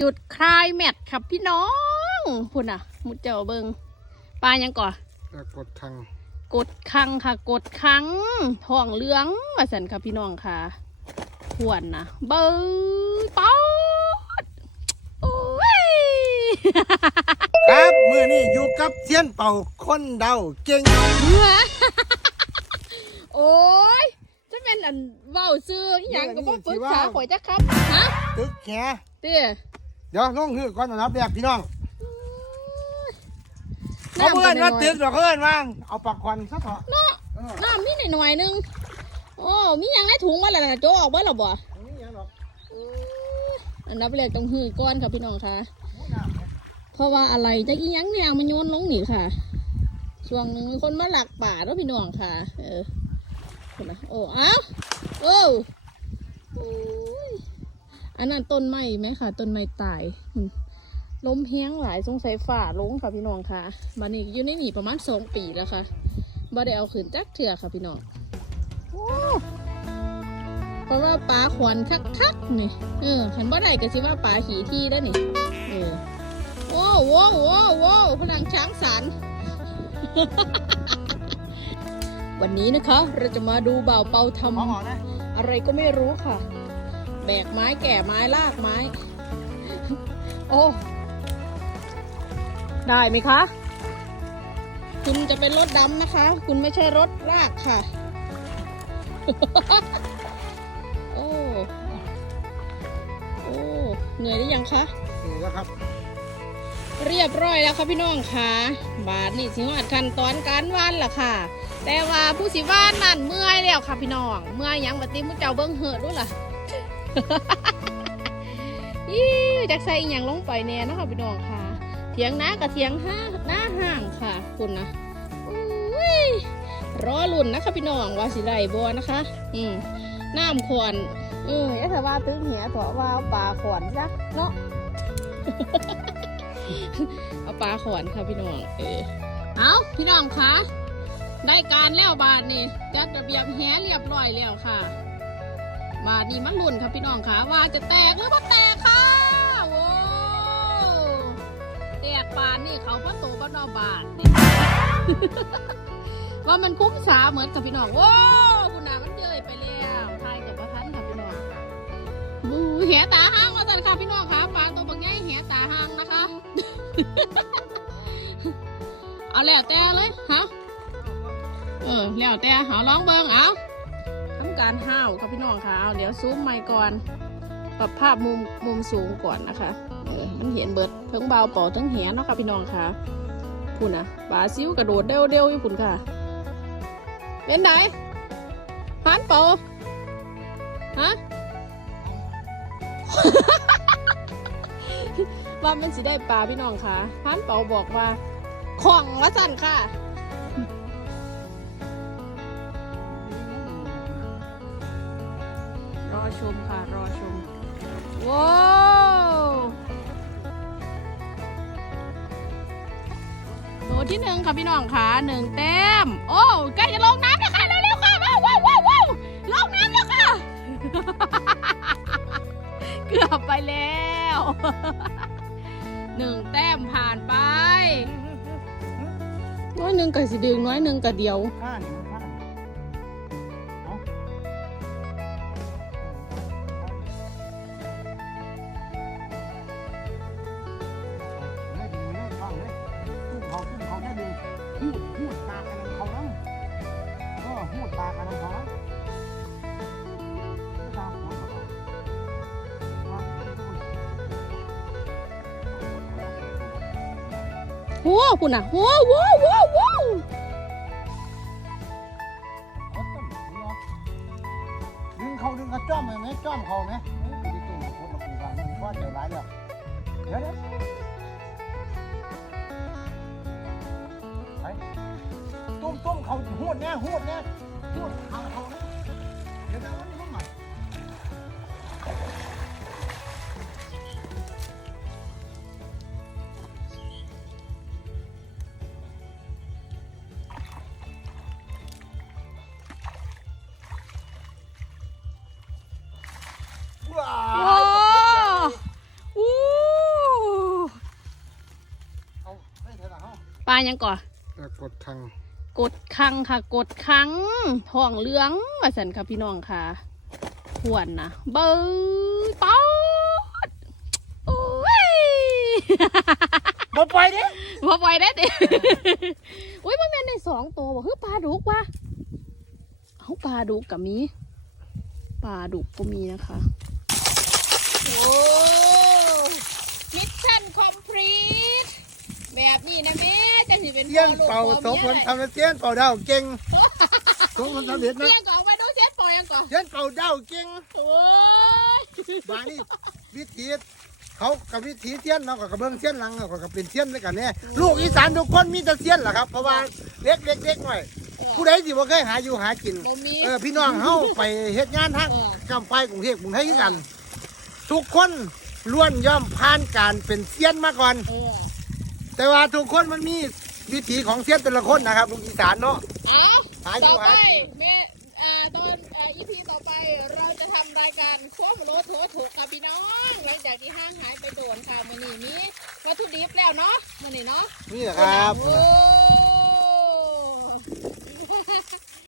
จุดคลายแมทครับพี่น้องพุ่นอะ มุดเจ้าเบิงปลายังก่อแล้วกดคัง กดคังค่ะ กดคังท้องเหลืองว่าสันค่ะพี่น้องค่ะหวนนะเบิ้งป๊อดโอ้ยครับมือนี่อยู่กับเซียนเป่าคนเดาเก่งโอ้ยจะเป็นอันเว้าซื้ออหย่างก็บ่ปรึกษาข่อยจะครับฮะตึกแขเตี้ย เดี๋ยวน้องคือก่อนนะครับแรกพี่น้องเขาเพื่อนว่าตึกหรอกเขาเพื่อนว่าเอาปากควันซะเถอะเนาะเออน้ำมีหน่อยๆนึงโอ้มีหยังในถุงมาแล้วนะโจออกบ่ล่ะบ่ไม่มีหยังหรอกอันดับแรกต้องหือก้อนค่ะพี่น้องค่ะโอ้ยน้ำเนี่ยเพราะว่าอะไรจะอีหยังเนี่ยมันโยนลงนี่ค่ะ ช่วงหนึ่งมีคนมาหลักป่าแล้วพี่น้องค่ะ เออเห็นไหมโอ้เอ้าโอ้โอ้ย อันนั้นต้นไม้ไหมค่ะ ต้นไม้ตายล้มแห้งหลายสงสัยฝ่าลงค่ะพี่น้องค่ะมานี่อยู่ในนี่ประมาณสองปีแล้วค่ะบ่ได้เอาขืนจักเถื่อค่ะพี่น้องเพราะว่าปลาขวัญคักๆนี่เออเห็นบ่ได้ก็สิว่าปลาขี่ที่แล้วนี่เออโว้โว้โว้โว้พลังช้างสารวันนี้นะคะ เราจะมาดูบ่าวเปาทำอะไรก็ไม่รู้ค่ะ แบกไม้แก่ไม้ลากไม้ โอ้ ได้ไหมคะ คุณจะเป็นรถดำนะคะ คุณไม่ใช่รถลากค่ะ โอ้ โอ้ เหนื่อยหรือยังคะนี่แล้วครับ เรียบร้อยแล้วค่ะพี่น้องค่ะบาทนี่สิหอดขั้นตอนการว่านล่ะค่ะแต่ว่าผู้สิว่านนั่นเมื่อยแล้วค่ะพี่น้อง เมื่อยหยังบัดนี้มุเจ้าเบิ้งเหิดด้วยล่ะ ยี่จักใส่อหยังลงไปแน่นะคะพี่น้องค่ะ เถียงหน้ากับเถียงห้าหน้าห่างค่ะ คุณนะอุ้ยรอลุ่นนะคะพี่น้องว่าสิไรบัวนะคะ อืมน้ำขวนเอออย่าแต่ว่าตึงเหียเถอะว่าปลาขวนซะเนาะเอาปลาขอนค่ะพี่น้อง เออ เอาพี่น้องคะได้การแล้วบาทนี่จัดระเบียบแหเรียบร้อยแล้วค่ะ บาทนี้มันลุ่นค่ะพี่น้องค่ะว่าจะแตกหรือว่าแตกค่ะโว้แตกปานนี่เขาพ่อโตพ่อนอบาทนี่ว่ามันคุ้มสาเหมือนกับพี่น้องโว้คุณนามันเยยไปแล้วทายกับพระทันค่ะพี่น้องบูแหตาห้างมาสันค่ะพี่น้องค่ะปลาตัวบางไงแหตาห้างนะคะ เอาแล้วแต่เลยฮะเออแล้วแต่เอาลองเบิ้งเอา ทำการห้าวกับพี่น้องค่ะเอาเดี๋ยวซูมไมค์ก่อน ปรับภาพมุมมุมสูงก่อนนะคะเออมันเห็นเบิดทั้งเบาเป่าทั้งเหียเนาะค่ะพี่น้องค่ะคุณนะปลาซิวกระโดดเด้วเด้วอยู่คุณค่ะ เป็นไหนพันเป่าฮะว่ามันสิได้ปลาพี่น้องค่ะพันเป่าบอกว่าของละสั่นค่ะ อชมค่ะ รอชม ว้าวตัวที่หนึ่งค่ะพี่น้องค่ะหนึ่งแต้มโอ้ใกล้จะลงน้ำแล้วค่ะ เร็วๆค่ะว้าวว้าวว้าวว้าวลงน้ำแล้วค่ะ เกือบไปแล้วหนึ่งแต้มผ่านไป น้อยหนึ่งกับสีดึงน้อยหนึ่งกับเดียว ข้านี่ โว้คุณอะโว้โว้โว้โอ้ดึงเขาดึงกระจ้อมไหมจ้อมเขาไหมโอ้ยดีเก่งคนละกูกันมันว่าใจร้ายเลยเดี๋ยวเดี๋ยวไปตุ้มตุ้มเขาหูดเนี่ยหูดเนี่ยหูดเขาเขาเนี่ยเดี๋ยวเดี๋ยวมัน ปลายังก่อนแต่กดทางกดคังค่ะ กดคังท้องเหลืองว่าสันค่ะพี่น้องค่ะขวนนะเบิ้งป๊อดโอ้ยบ่ปล่อยเด้พอปล่อยได้ดิอุ้ยมันเป็นในสองตัวบอกคือปลาดุกวะเอาปลาดุกกับมีปลาดุกก็มีนะคะโอ้มิชชั่นคอมพลีทแบบนี้นะแม่ จะถือเป็นเตี้ยนพ่อเป่าลูกสองคนพ่อทำแล้วเตี้ยนเป่าดาวเก่งสองคนทำเด็ดเมีนะยเตี้ยนก่อนไปดูเสียปล่อยยังก่อนเตี้ยนเป่าดาวเก่งโอ้ยบางนี่วิธีเขากับวิธีเทียนเนาะกับกระเบื้องเทียนหลังเนาะกับเป็นเทียนด้วยกันเนี่ยลูกอีสานทุกคนมีแต่เทียนแหละครับเพราะว่าเล็กเล็กเล็กหน่อยผู้ใดที่บ่เคยหาอยู่หากินบ่มีเออพี่น้องเฮาไปเฮ็ดงานทางกำไฟกรุงเทพกรุงไทยคือกัน ทุกคนล้วนย่อมผ่านการเป็นเทียนมาก่อนเออแต่ว่าทุกคนมันมี วิถีของเทียนแต่ละคนนะครับลูกอีสานเนาะ เอาหาอยู่ต่อไปหากินเมอ่าตอนอ่าอีพีต่อไปเราจะทำรายการโค้งโลโถถูกกับพี่น้อง หลังจากที่ห้างหายไปโดนค่ะมันนี่มีวัตถุดิบแล้วเนาะมันนี่เนาะนี่แหละครับ โอ้